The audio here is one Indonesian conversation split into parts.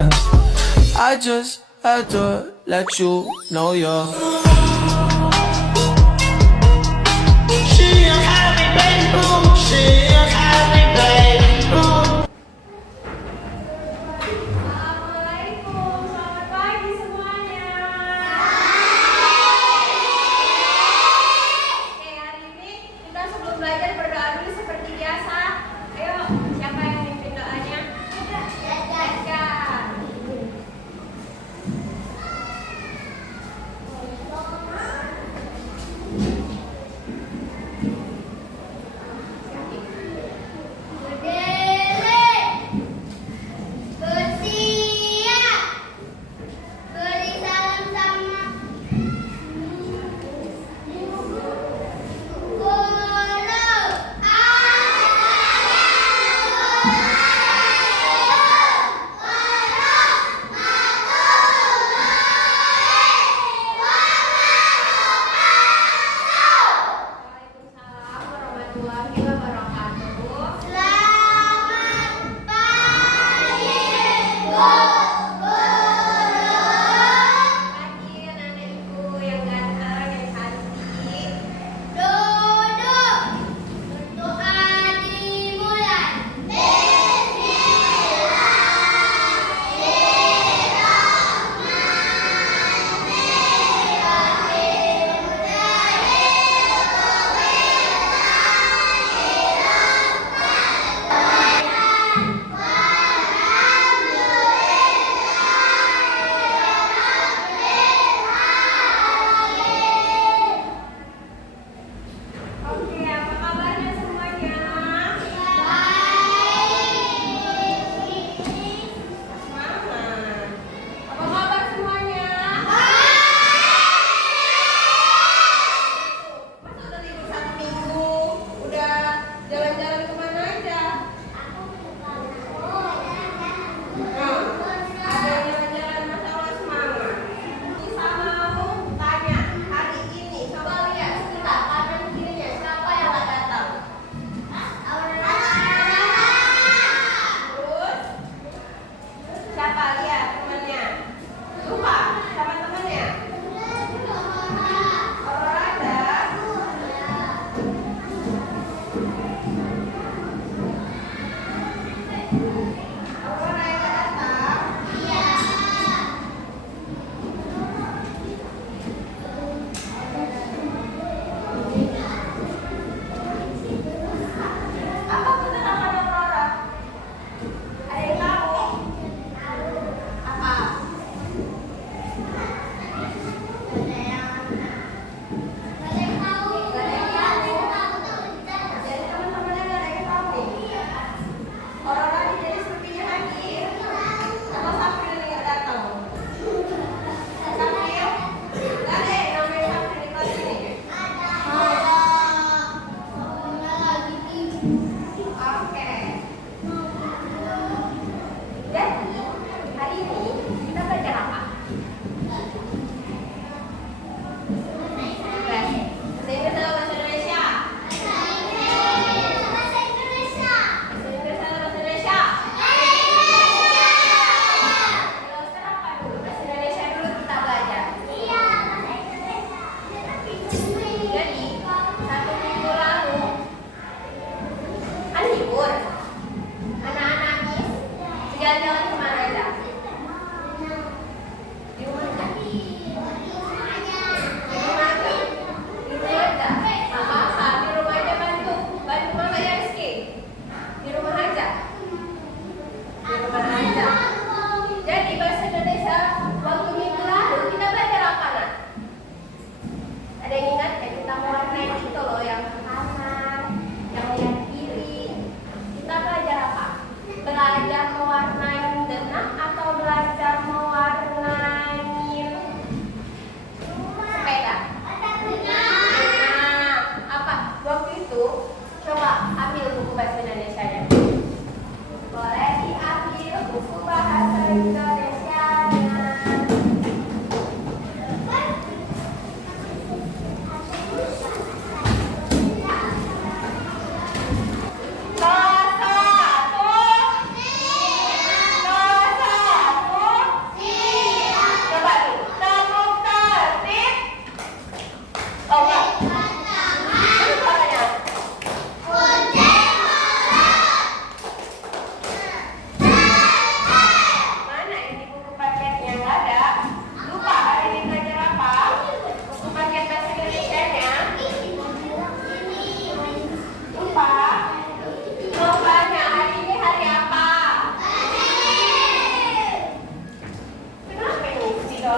I just had to let you know you're. She a happy baby, ooh, she a happy baby, ooh. Assalamualaikum, selamat pagi semuanya. Oke, hari ini kita sebelum belajar berdoa dulu seperti biasa. Ayo, siapa yang mimpin doanya? Edgar.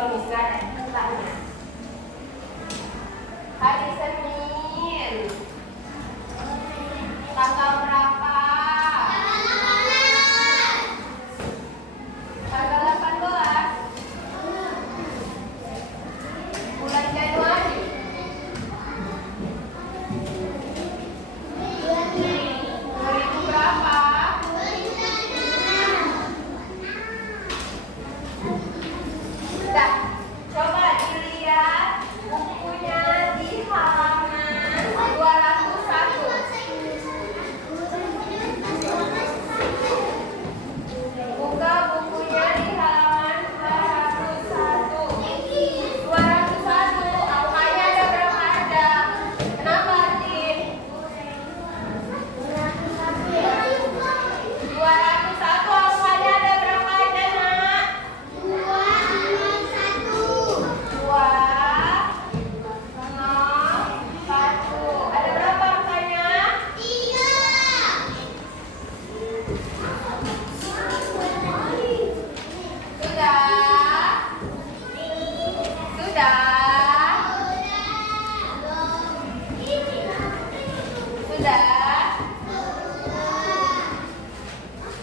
Kamis nggak ada tentangnya. Hari Senin. Tanggal berapa? Tanggal 18. Bulan Januari. Berapa? Dah, coba dilihat bukunya di halaman 201. Buka bukunya di halaman 201. 201, angkanya ada berapa ada? Kenapa, Din? 201 angkanya ada berapa aja, Nak? 201. Ada berapa angkanya? 3. Sudah? Sudah? Sudah?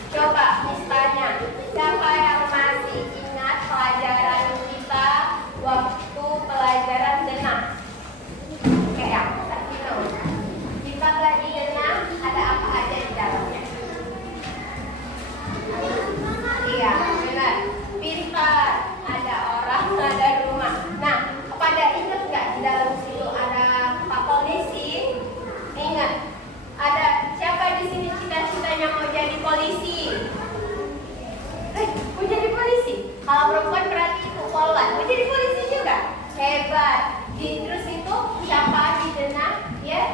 Coba Miss tanya, siapa yang masih ingat pelajaran kita waktu pelajaran denah? Kayak tadi kita belajar denah, ada apa aja di dalamnya? Iya, benar. Pintar. Ada orang, ada rumah. Nah, pada ingat nggak di dalam situ ada Pak Polisi? Ingat. Ada siapa di sini cita-citanya mau jadi polisi? Mau jadi polisi? Kalau perempuan berarti itu polwan. Mau jadi polisi juga? Hebat. Terus itu siapa di denah? Ya?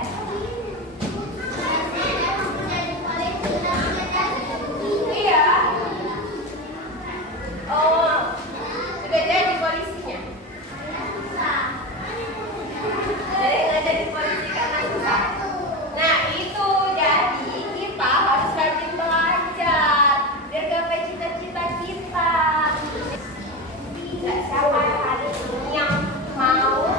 Iya. Oh, sudah jadi polisinya? Jadi nggak jadi polisi karena susah. Nah itu jadi kita harus rajin belajar biar gapai cita-cita kita. Siapa hari ini yang mau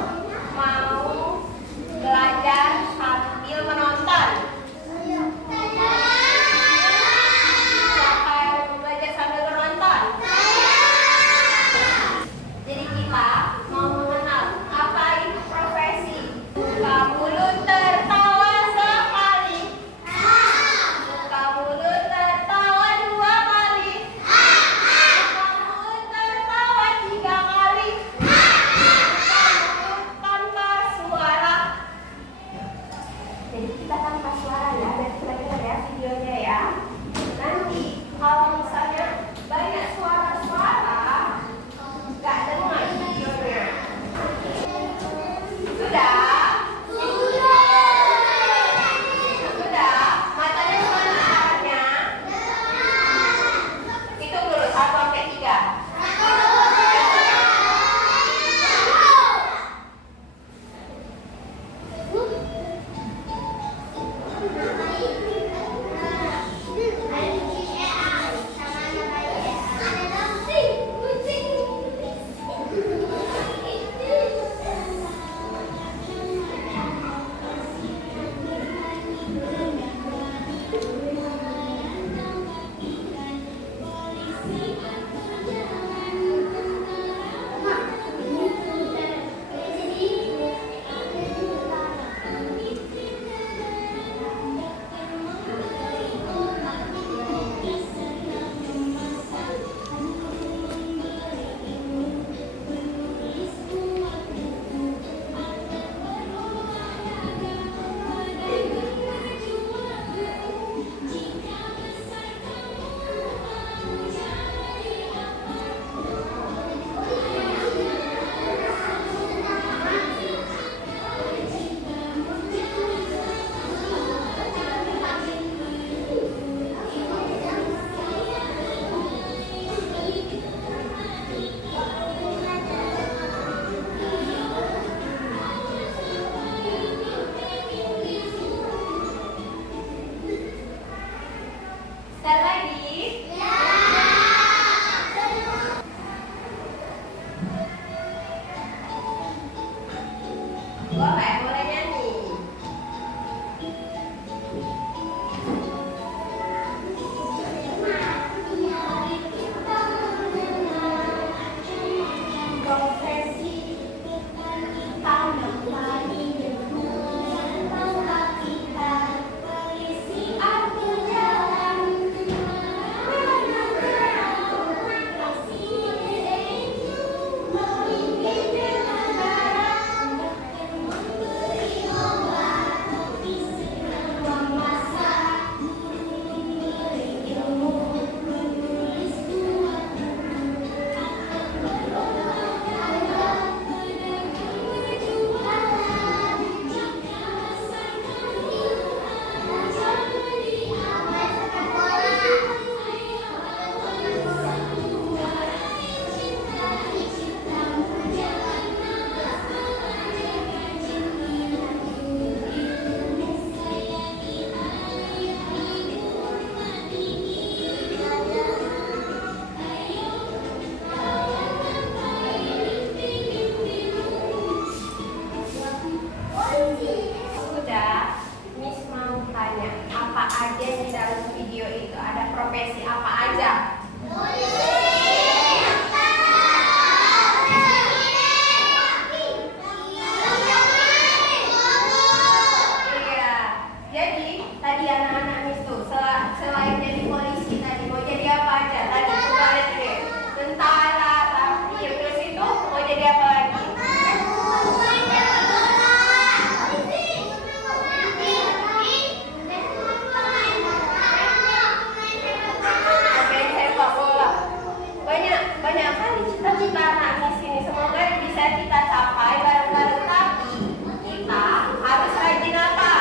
banyak kali cita-cita anak di sini. Semoga bisa kita capai bareng-bareng, tapi kita harus rajin apa?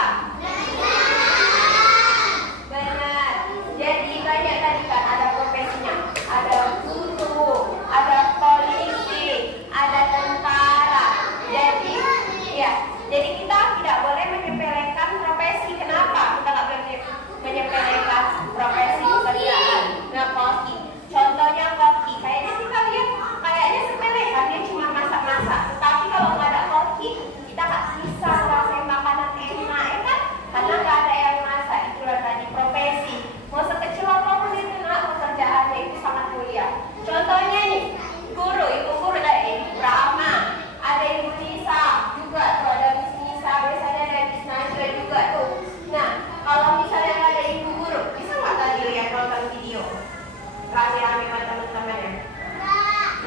Benar. Jadi banyak tadi kan ada profesinya, ada guru, ada polisi, ada tentara. Jadi kita tidak boleh menyepelekan profesi. Kenapa kita nggak boleh menyepelekan profesi pekerjaan? Nah, koki. Contohnya koki. Kayaknya kita lihat kayaknya sepele kan, dia cuma masak-masak. Tetapi kalau nggak ada koki, kita nggak bisa ngerasain makanan enak, ya kan? Karena nggak ada yang masak. Itulah tadi profesi. Mau sekecil apapun itu, nak, pekerjaannya itu sangat mulia. Contohnya nih, guru, ibu guru dari Ibu Rahma, ada Ibu Nisa juga tuh, ada Miss Nisa, biasanya ada Miss Najwa juga tuh. Nah, kalau misalnya nggak ada ibu guru, bisa nggak tadi lihat nonton video rame-rame sama teman-temannya?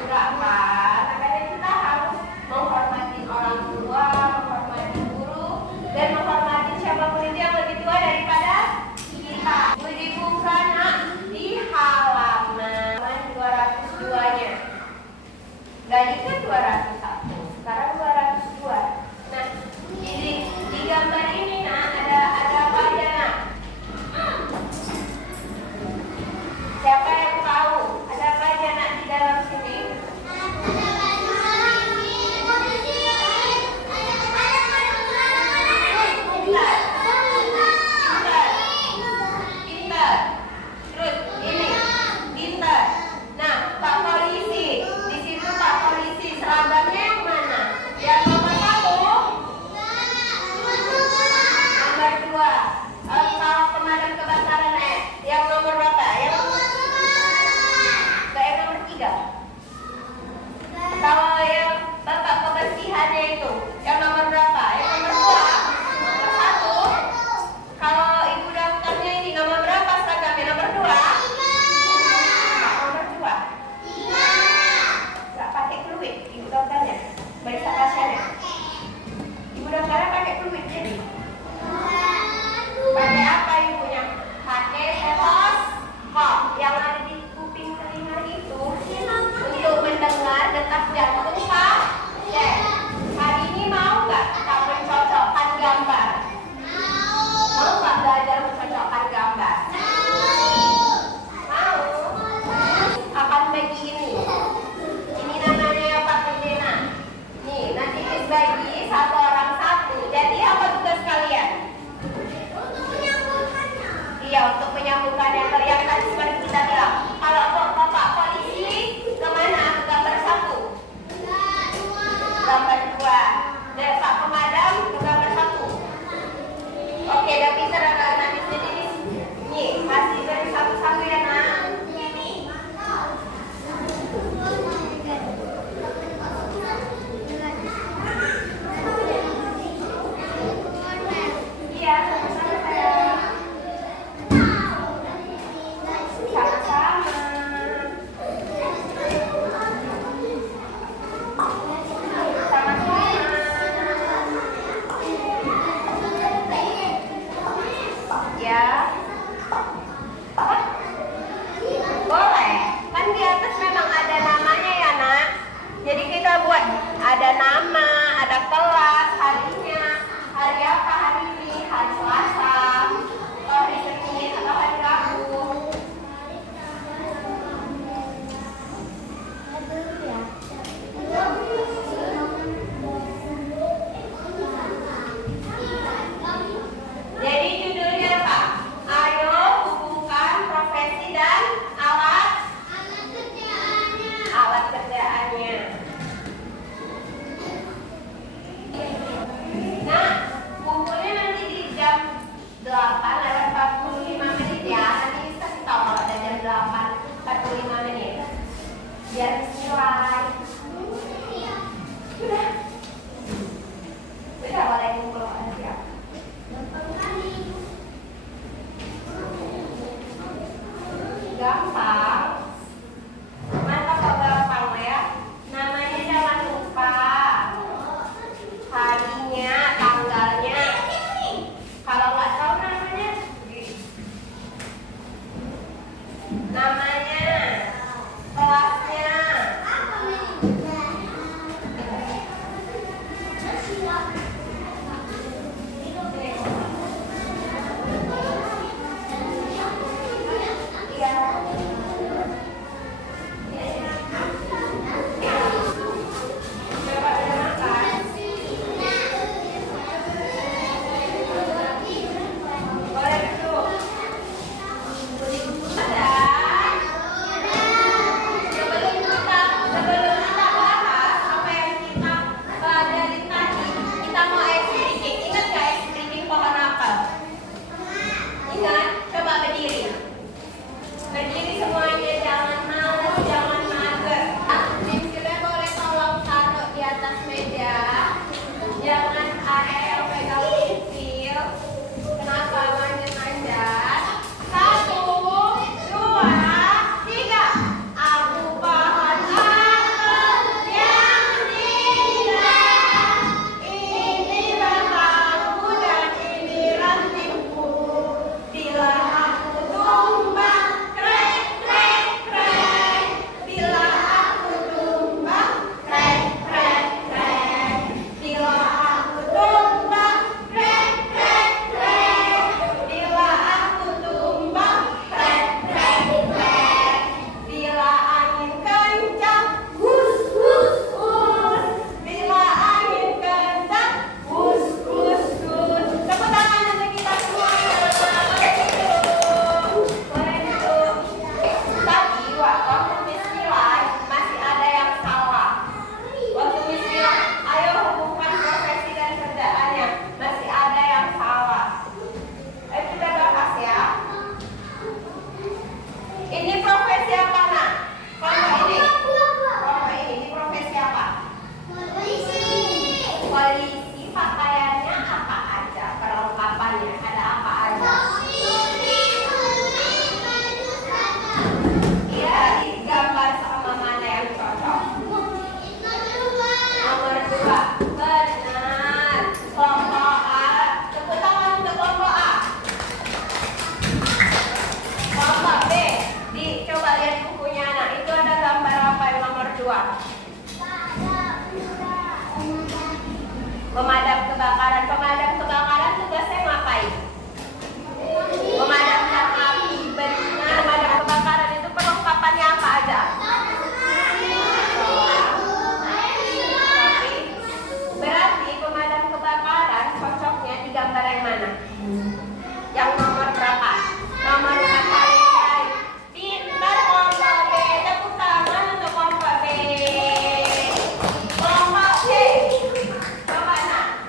Enggak kan? Makanya kita harus menghormati orang tua, menghormati guru, dan menghormati siapapun itu yang lebih tua daripada kita. Budi buka, nak, di halaman 202-nya. Tadi kan 201, sekarang 202. Nah, di gambar ini, nak, ada apa aja, nak? Siapa yang tahu? Ada apa aja, nak, di dalam sini? Pintar. Terus ini, pintar. Nah, Pak Polisi, di situ Pak Polisi, seragamnya yang mana? Yang nomor 1? Nomor 2. Kalau pemadam kebakaran, yang nomor berapa? Yang nomor 3. Kalau yang bapak kebersihannya itu, yang nomor berapa? Yang nomor 2? Nomor 1. Kalau ibu dokternya ini nomor berapa seragamnya? Nomor 2? Nomor 2. Nggak pakai fluid ibu dokternya, meriksa pasiennya. Ibu dokternya pakai fluid jadi. Pakai apa ibunya? Pakai stetoskop yang ada di kuping telinga itu untuk mendengar detak jantung pasien. Hari ini mau nggak kita mencocokkan gambar? Mau nggak belajar mencocokkan gambar? Mau? Akan begini. Ini namanya Pak Pidena. Nih, nanti bagi satu orang satu. Jadi apa tugas kalian? Iya, untuk menyambungkan yang tadi seperti kita bilang. Kalau Bapak Polisi kemana? Gambar 1. Gambar 2. Dan Pak Pemadam ke gambar 1. Oke, udah pintar anak-anak di sini. Nih, kasih dari satu-satu ya, nak. Iya, sama-sama sayang. Sama-sama. Ya. Apa? Boleh. Kan di atas memang ada namanya ya, nak. Jadi kita buat ada nama, ada kelas, harinya. Hari apa hari ini? Hari Selasa, atau hari Senin, atau hari Rabu. Jadi judulnya apa? Ayo hubungkan profesi dan alat kerjaannya. Nah, kumpulnya nanti di jam 8:45 ya. Nanti kasih tahu kalau ada jam 8:45. Biar nilai. Sudah. Sudah boleh kumpul siap. Gampang. Masa kok gampang ya? Namanya jangan lupa. Harinya, tanggalnya. Kalau nggak tahu namanya, kelasnya, kedua. Pemadam kebakaran. Pemadam kebakaran tugasnya ngapain? Memadamkan api. Benar, pemadam kebakaran itu perlengkapannya apa aja? Tapi berarti pemadam kebakaran cocoknya di gambar yang mana? Yang nomor berapa? Nomor 4 kali. Pintar kelompok B. Tepuk tangan untuk kelompok B. Kelompok C. Coba nak.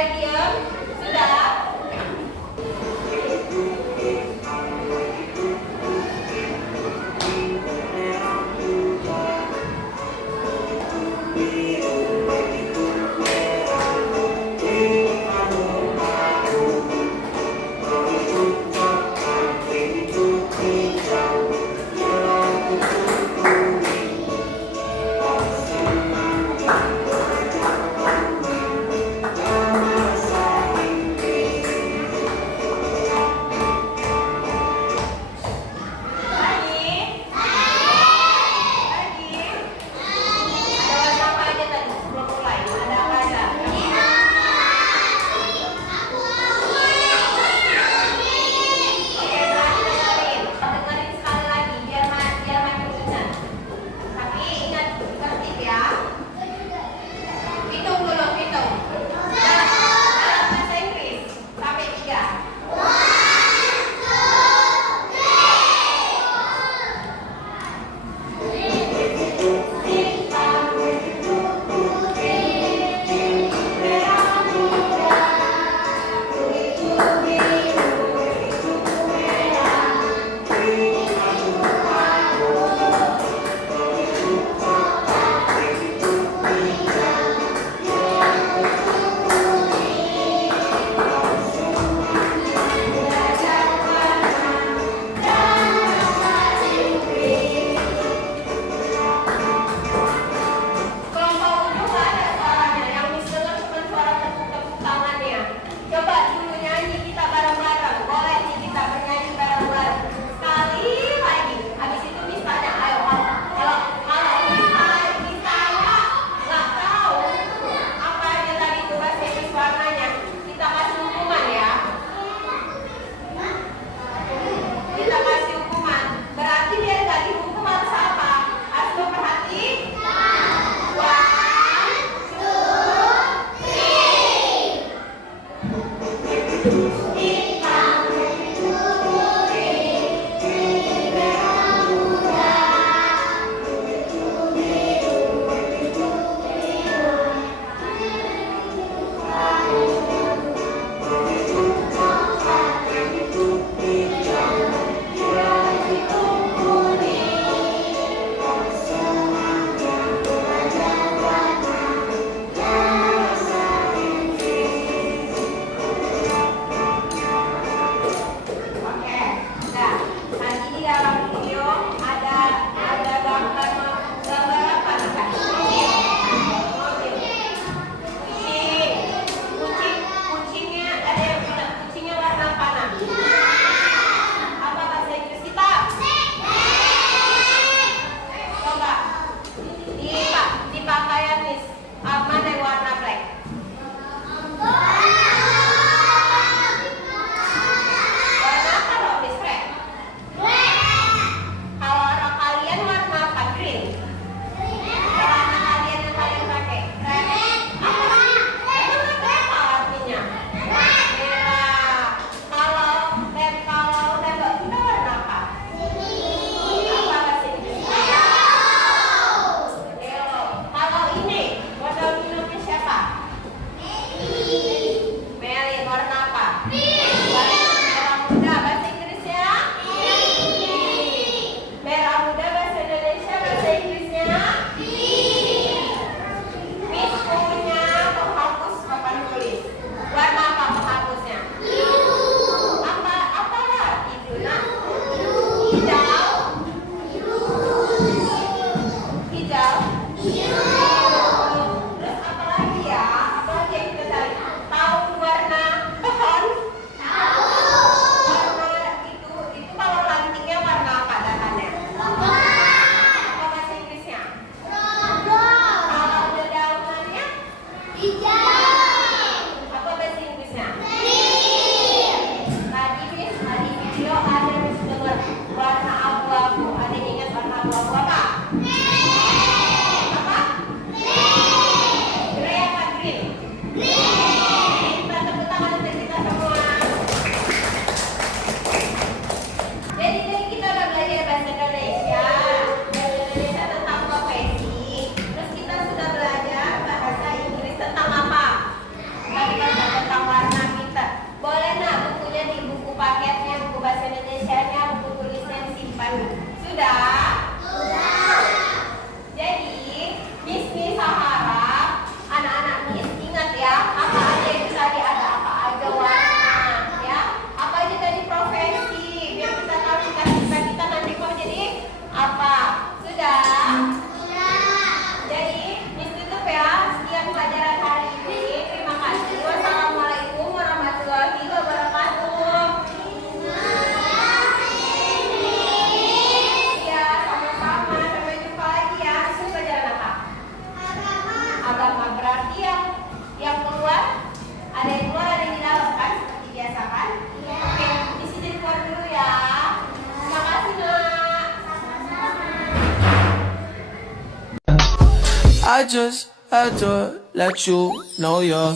Boleh diam? Sudah? I just had to let you know you're